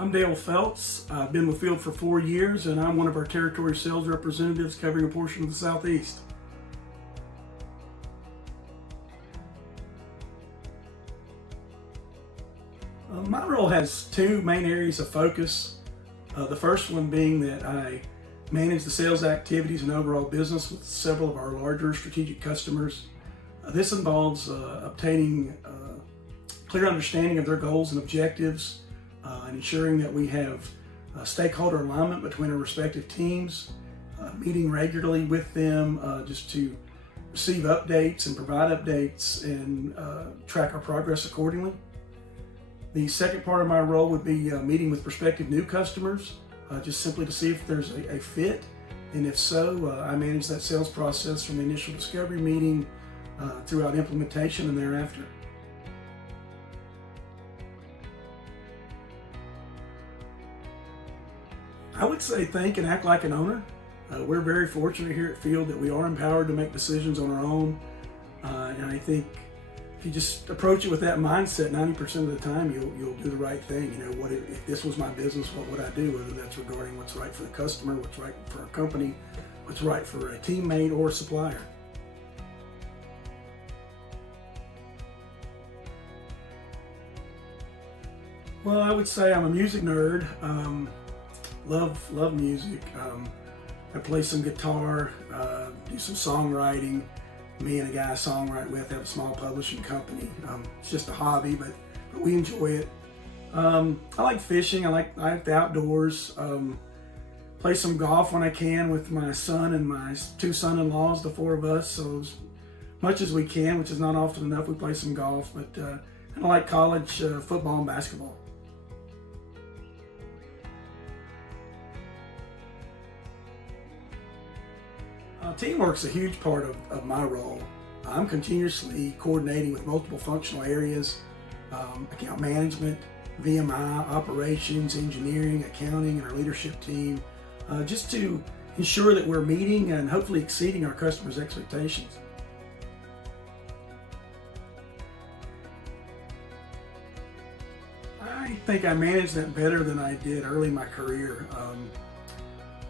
I'm Dale Feltz. I've been with Field for 4 years, and I'm one of our territory sales representatives covering a portion of the Southeast. My role has two main areas of focus. The first one being that I manage the sales activities and overall business with several of our larger strategic customers. This involves obtaining clear understanding of their goals and objectives, and ensuring that we have stakeholder alignment between our respective teams, meeting regularly with them just to receive updates and provide updates and track our progress accordingly. The second part of my role would be meeting with prospective new customers, just simply to see if there's a fit, and if so, I manage that sales process from the initial discovery meeting throughout implementation and thereafter. I would say think and act like an owner. We're very fortunate here at Field that we are empowered to make decisions on our own. And I think if you just approach it with that mindset, 90% of the time you'll do the right thing. You know, if this was my business, what would I do? Whether that's regarding what's right for the customer, what's right for our company, what's right for a teammate or a supplier. Well, I would say I'm a music nerd. Love music. I play some guitar, do some songwriting. Me and a guy I songwrite with have a small publishing company. It's just a hobby, but we enjoy it. I like fishing. I like the outdoors. Play some golf when I can with my son and my two son-in-laws, the four of us. So as much as we can, which is not often enough, we play some golf. But I like college football and basketball. Teamwork's a huge part of my role. I'm continuously coordinating with multiple functional areas, account management, VMI, operations, engineering, accounting, and our leadership team, just to ensure that we're meeting and hopefully exceeding our customers' expectations. I think I managed that better than I did early in my career.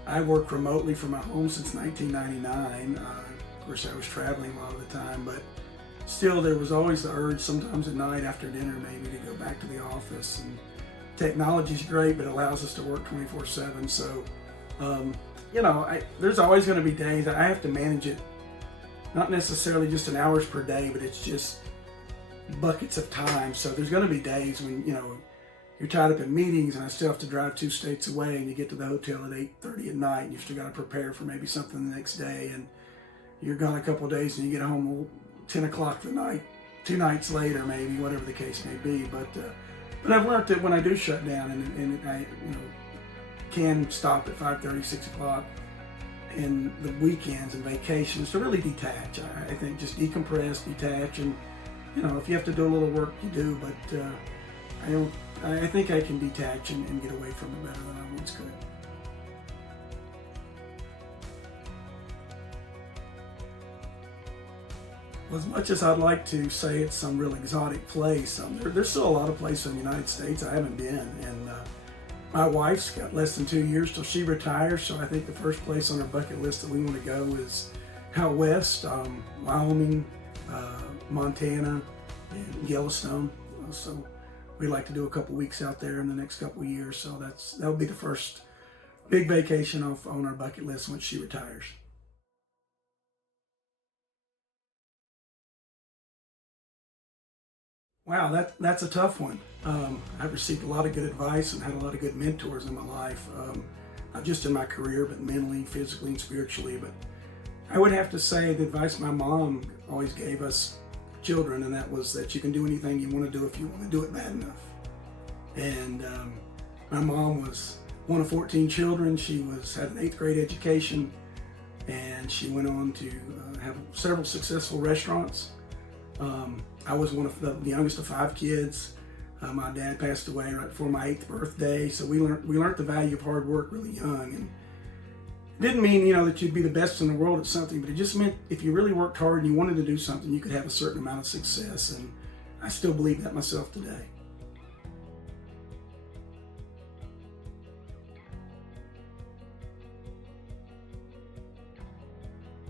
I worked remotely from my home since 1999. Of course, I was traveling a lot of the time, but still there was always the urge sometimes at night after dinner maybe to go back to the office. And technology's great, but it allows us to work 24/7. So, there's always going to be days I have to manage it, not necessarily just in hours per day, but it's just buckets of time. So there's going to be days when, you're tied up in meetings and I still have to drive 2 states away, and you get to the hotel at 8:30 at night and you've still got to prepare for maybe something the next day, and you're gone a couple of days and you get home 10 o'clock the night, 2 nights later maybe, whatever the case may be. But I've learned that when I do shut down and I can stop at 5:30, 6 o'clock and the weekends and vacations to really detach. I think just decompress, detach, and if you have to do a little work, you do, but I think I can detach and get away from it better than I once could. Well, as much as I'd like to say it's some real exotic place, there's still a lot of places in the United States I haven't been. And my wife's got less than 2 years till she retires, so I think the first place on our bucket list that we want to go is out west, Wyoming, Montana, and Yellowstone. So we'd like to do a couple weeks out there in the next couple of years, so that'll be the first big vacation on our bucket list once she retires. Wow, that's a tough one. I've received a lot of good advice and had a lot of good mentors in my life, not just in my career, but mentally, physically, and spiritually. But I would have to say the advice my mom always gave us children, and that was that you can do anything you want to do if you want to do it bad enough. And my mom was one of 14 children. She had an 8th grade education, and she went on to have several successful restaurants. I was one of the youngest of 5 kids. My dad passed away right before my 8th birthday, so we learned the value of hard work really young. And it didn't mean that you'd be the best in the world at something, but it just meant if you really worked hard and you wanted to do something, you could have a certain amount of success. And I still believe that myself today.